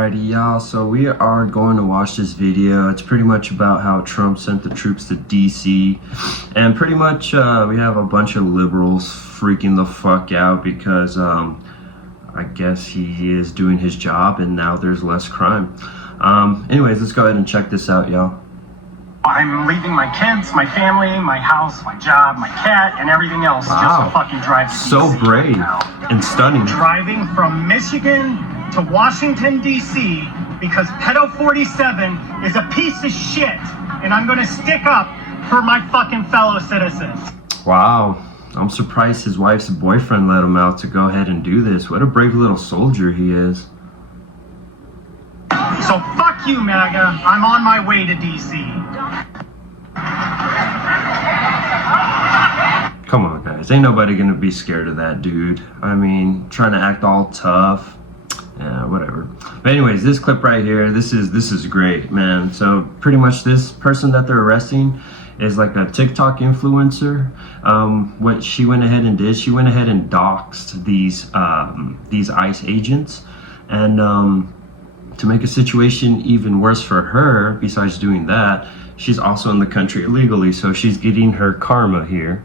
Alrighty, y'all, so we are going to watch this video. It's pretty much about how Trump sent the troops to DC, and pretty much we have a bunch of liberals freaking the fuck out because I guess he is doing his job and now there's less crime. Anyways, let's go ahead and check this out, y'all. I'm leaving my kids, my family, my house, my job, my cat, and everything else just to fucking drive to DC. So brave and stunning. Driving from Michigan to Washington, D.C. because Pedo 47 is a piece of shit, and I'm gonna stick up for my fucking fellow citizens. Wow, I'm surprised his wife's boyfriend let him out to go ahead and do this. What a brave little soldier he is. So fuck you, MAGA. I'm on my way to D.C. Come on, guys. Ain't nobody gonna be scared of that dude. I mean, trying to act all tough. Yeah, whatever. But anyways, this clip right here, this is great, man. So pretty much this person that they're arresting is like a TikTok influencer. What she went ahead and did, she went ahead and doxed these ICE agents, and to make a situation even worse for her, besides doing that, she's also in the country illegally, so she's getting her karma here.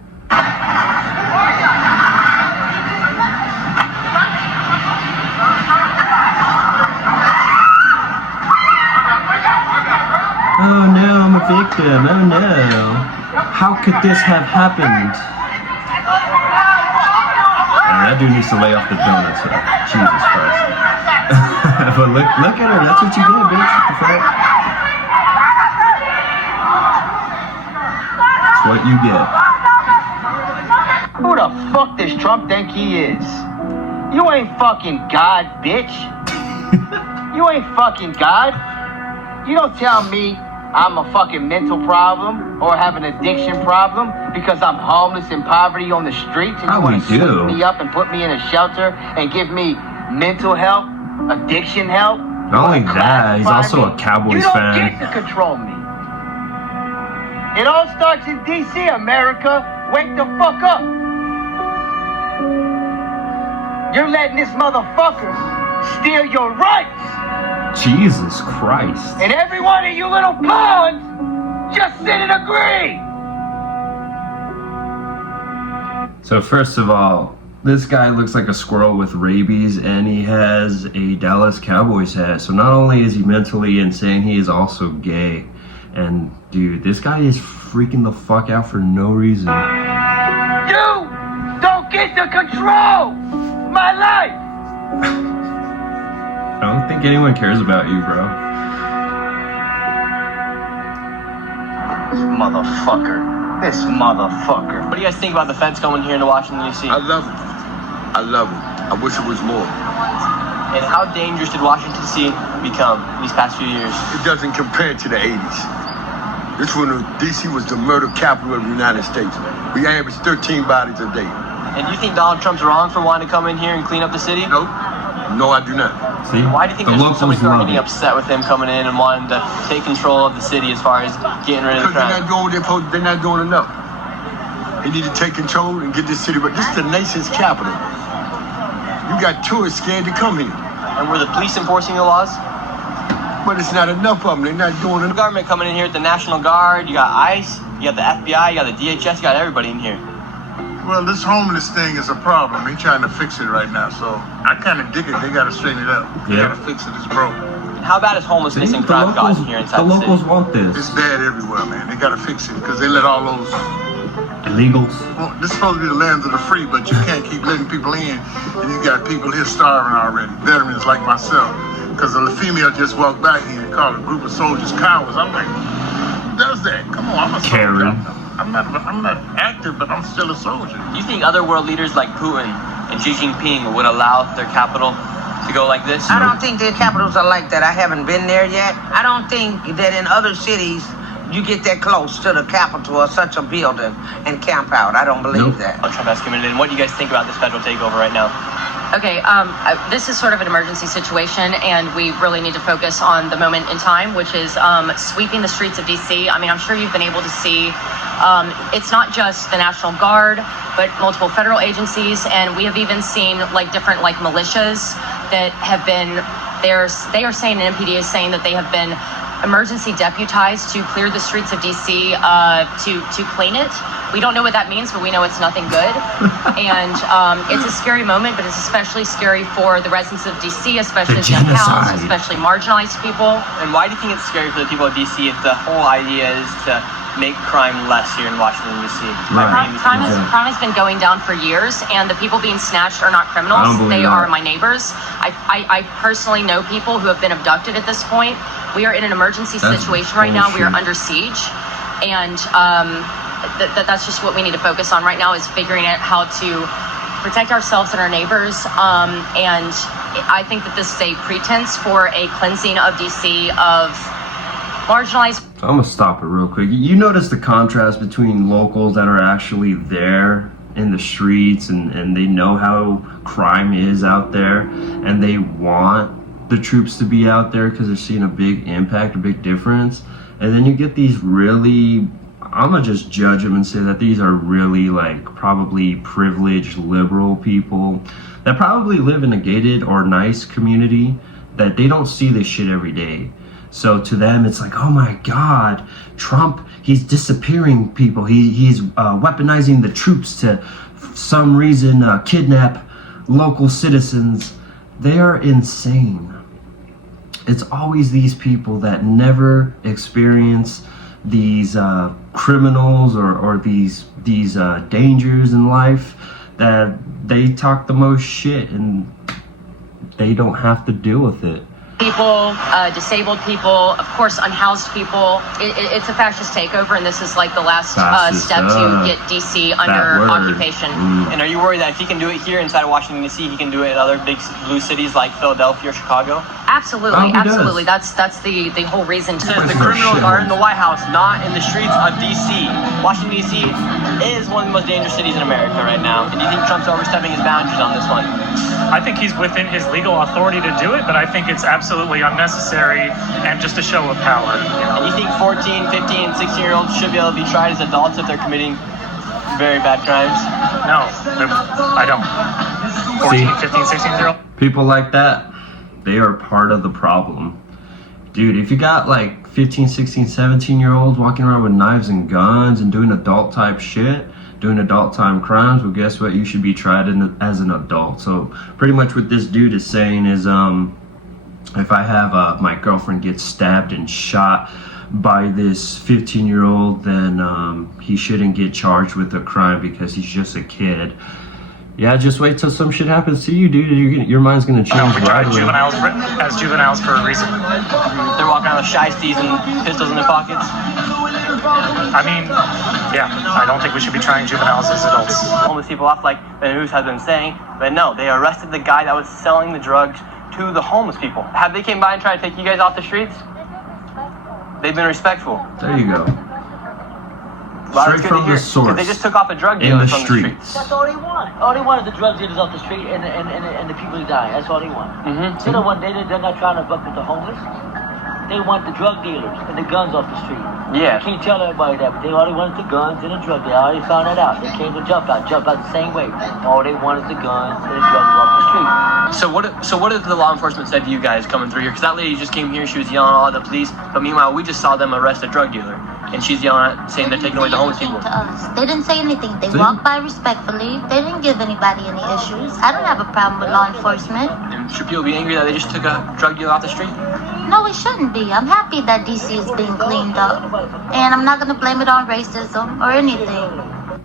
Oh no, I'm a victim. Oh no. How could this have happened? That dude needs to lay off the donuts. Jesus Christ. But look at her. That's what you get, bitch. What the fuck? That's what you get. Who the fuck does Trump think he is? You ain't fucking God, bitch. You ain't fucking God. You don't tell me I'm a fucking mental problem or have an addiction problem because I'm homeless in poverty on the streets, and you want to sweep me up and put me in a shelter and give me mental help, addiction help. Not only that, he's also a Cowboys fan. You don't get to control me. It all starts in DC, America. Wake the fuck up. You're letting this motherfucker steal your rights. Jesus Christ. And every one of you little pawns just sit and agree. So first of all, this guy looks like a squirrel with rabies, and he has a Dallas Cowboys hat. So not only is he mentally insane, he is also gay. And dude, this guy is freaking the fuck out for no reason. You don't get to control my life. I don't think anyone cares about you, bro. This motherfucker. What do you guys think about the feds coming here into Washington, D.C.? I love it. I wish it was more. And how dangerous did Washington, D.C. become these past few years? It doesn't compare to the 80s. This when D.C. was the murder capital of the United States. We averaged 13 bodies a day. And do you think Donald Trump's wrong for wanting to come in here and clean up the city? Nope. No, I do not. See? Why do you think there's so many people getting upset with him coming in and wanting to take control of the city as far as getting rid of the crime? Because they're not doing enough. They need to take control and get this city. But this is the nation's capital. You got tourists scared to come here. And were the police enforcing the laws? But it's not enough of them. They're not doing enough. The government coming in here with the National Guard, you got ICE, you got the FBI, you got the DHS, you got everybody in here. Well, this homeless thing is a problem. They're trying to fix it right now, so I kind of dig it. They got to straighten it up. They got to fix it. It's broke. How bad is homelessness and crime gotten here inside the city? The locals want this. It's bad everywhere, man. They got to fix it because they let all those illegals. Well, this is supposed to be the land of the free, but you can't keep letting people in, and you got people here starving already. Veterans like myself, because a female just walked back here and called a group of soldiers cowards. I'm like, who does that? Come on, I'm a soldier. I'm not active, but I'm still a soldier. Do you think other world leaders like Putin and Xi Jinping would allow their capital to go like this? I don't think their capitals are like that. I haven't been there yet. I don't think that in other cities you get that close to the capital or such a building and camp out. I don't believe that. I'll try to ask him in. What do you guys think about this federal takeover right now? Okay, this is sort of an emergency situation, and we really need to focus on the moment in time, which is sweeping the streets of DC. I mean, I'm sure you've been able to see it's not just the National Guard, but multiple federal agencies, and we have even seen like different like militias that have been they are saying, and MPD is saying that they have been emergency deputized to clear the streets of DC to clean it. We don't know what that means, but we know it's nothing good. And it's a scary moment, but it's especially scary for the residents of DC, especially the young cows, especially marginalized people. And why do you think it's scary for the people of DC if the whole idea is to make crime less here in Washington, D.C.? Crime has been going down for years, and the people being snatched are not criminals. They are my neighbors. I personally know people who have been abducted at this point. We are in an emergency situation right now. We are under siege, and that's just what we need to focus on right now, is figuring out how to protect ourselves and our neighbors. And I think that this is a pretense for a cleansing of DC of marginalized. So I'm gonna stop it real quick. You notice the contrast between locals that are actually there in the streets and they know how crime is out there, and they want the troops to be out there because they're seeing a big impact, a big difference. And then you get these really, I'm gonna just judge them and say that these are really like probably privileged liberal people that probably live in a gated or nice community that they don't see this shit every day. So to them, it's like, oh my God, Trump, he's disappearing people. He's weaponizing the troops to, for some reason, kidnap local citizens. They are insane. It's always these people that never experience these criminals or these dangers in life, that they talk the most shit and they don't have to deal with it. People, disabled people, of course, unhoused people. It's a fascist takeover, and this is like the last step to get DC under occupation. And are you worried that if he can do it here inside of Washington, D.C., he can do it in other big blue cities like Philadelphia or Chicago? Absolutely, absolutely. That's the whole reason to. The criminals are in the White House, not in the streets of D.C. Washington, D.C. is one of the most dangerous cities in America right now. And do you think Trump's overstepping his boundaries on this one? I think he's within his legal authority to do it, but I think it's absolutely unnecessary and just a show of power. And you think 14, 15, 16-year-olds should be able to be tried as adults if they're committing very bad crimes? No, I don't. 14, 15, 16-year-olds? People like that, they are part of the problem. Dude, if you got like 15, 16, 17-year-olds walking around with knives and guns and doing adult type shit, doing adult time crimes, well, guess what? You should be tried as an adult. So pretty much what this dude is saying is, if I have my girlfriend get stabbed and shot by this 15-year-old, then he shouldn't get charged with a crime because he's just a kid. Yeah, just wait till some shit happens to you, dude. Your mind's gonna change. We tried juveniles as juveniles for a reason. They're walking around with shiesties and pistols in their pockets. I mean, yeah, I don't think we should be trying juveniles as adults. Homeless people off, like the news has been saying, but no, they arrested the guy that was selling the drugs to the homeless people. Have they came by and tried to take you guys off the streets? They've been respectful. There you go. Well, straight from the source. They just took off a drug dealer from the streets. That's all they want. All they want is the drug dealers off the street and the people who die. That's all they want. Mm-hmm. They're not trying to fuck with the homeless. They want the drug dealers and the guns off the street. Yeah. You can't tell everybody that, but they already wanted the guns and the drugs. They already found that out. They came to jump out the same way. All they want is the guns and the drugs off the street. So what did the law enforcement said to you guys coming through here? Because that lady just came here, she was yelling at all the police, but meanwhile we just saw them arrest a drug dealer, and she's yelling at, saying they're taking away the homeless people. To us. They didn't say anything. They walked by respectfully. They didn't give anybody any issues. I don't have a problem with law enforcement. And should people be angry that they just took a drug dealer off the street? No, it shouldn't be. I'm happy that DC is being cleaned up, and I'm not going to blame it on racism or anything.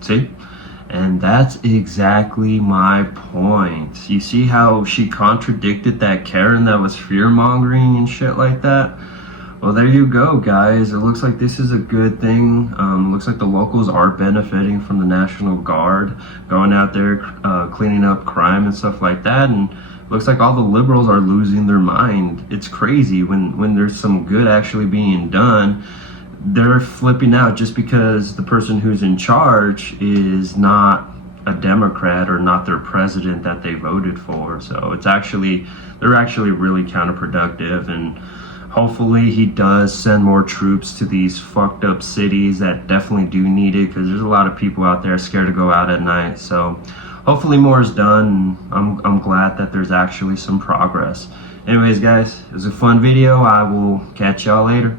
See? And that's exactly my point. You see how she contradicted that Karen that was fear-mongering and shit like that? Well, there you go, guys. It looks like this is a good thing. Looks like the locals are benefiting from the National Guard going out there cleaning up crime and stuff like that. And looks like all the liberals are losing their mind. It's crazy when there's some good actually being done. They're flipping out just because the person who's in charge is not a Democrat or not their president that they voted for. So it's actually, they're actually really counterproductive, and hopefully he does send more troops to these fucked up cities that definitely do need it, because there's a lot of people out there scared to go out at night. So hopefully more is done. I'm glad that there's actually some progress. Anyways, guys, it was a fun video. I will catch y'all later.